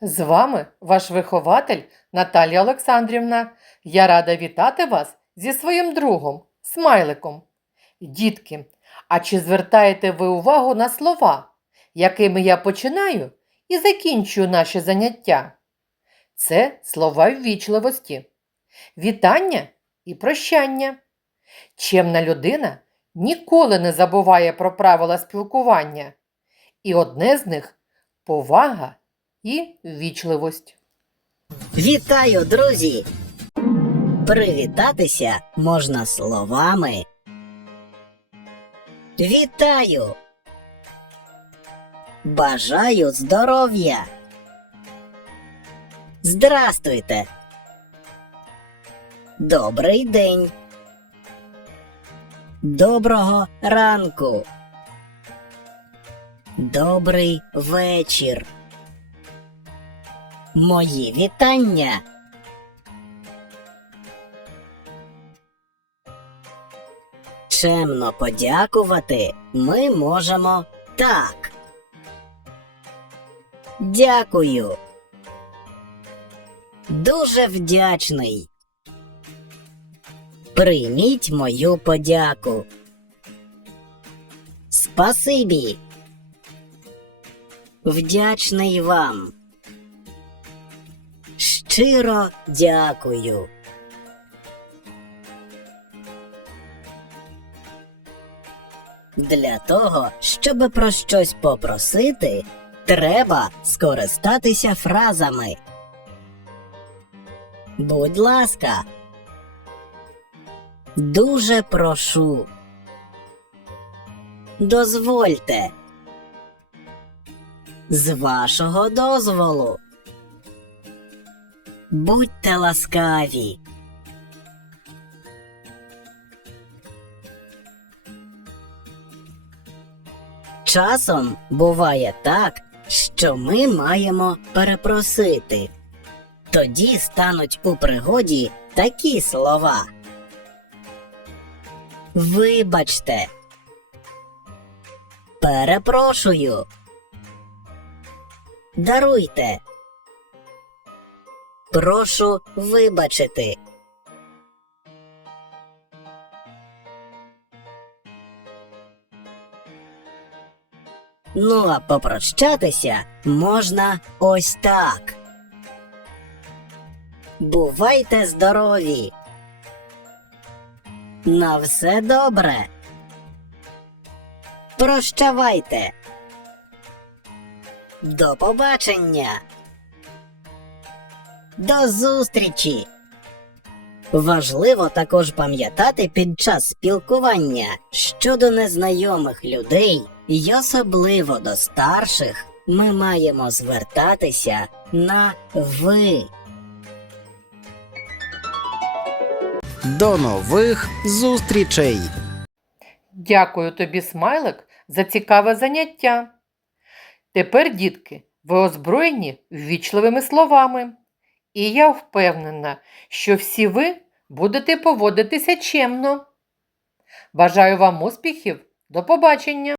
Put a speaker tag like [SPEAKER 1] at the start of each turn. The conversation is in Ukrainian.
[SPEAKER 1] З вами ваш вихователь Наталія Олександрівна. Я рада вітати вас зі своїм другом, смайликом. Дітки, а чи звертаєте ви увагу на слова, якими я починаю і закінчую наші заняття? Це слова ввічливості, вітання і прощання. Чемна людина ніколи не забуває про правила спілкування, і одне з них повага і ввічливость.
[SPEAKER 2] Вітаю, друзі! Привітатися можна словами. Вітаю! Бажаю здоров'я! Здрастуйте! Добрий день! Доброго ранку! Добрий вечір! Мої вітання! Чемно подякувати ми можемо так. Дякую. Дуже вдячний. Прийміть мою подяку. Спасибі. Вдячний вам. Щиро дякую. Для того, щоб про щось попросити, треба скористатися фразами. Будь ласка. Дуже прошу. Дозвольте. З вашого дозволу. Будьте ласкаві. Часом буває так, що ми маємо перепросити. Тоді стануть у пригоді такі слова. Вибачте. Перепрошую. Даруйте. Прошу вибачити. Ну, а попрощатися можна ось так. Бувайте здорові. На все добре. Прощавайте. До побачення. До зустрічі. Важливо також пам'ятати під час спілкування щодо незнайомих людей, і особливо до старших, ми маємо звертатися на ви.
[SPEAKER 3] До нових зустрічей!
[SPEAKER 1] Дякую тобі, смайлик, за цікаве заняття. Тепер, дітки, ви озброєні ввічливими словами. І я впевнена, що всі ви будете поводитися чемно. Бажаю вам успіхів. До побачення!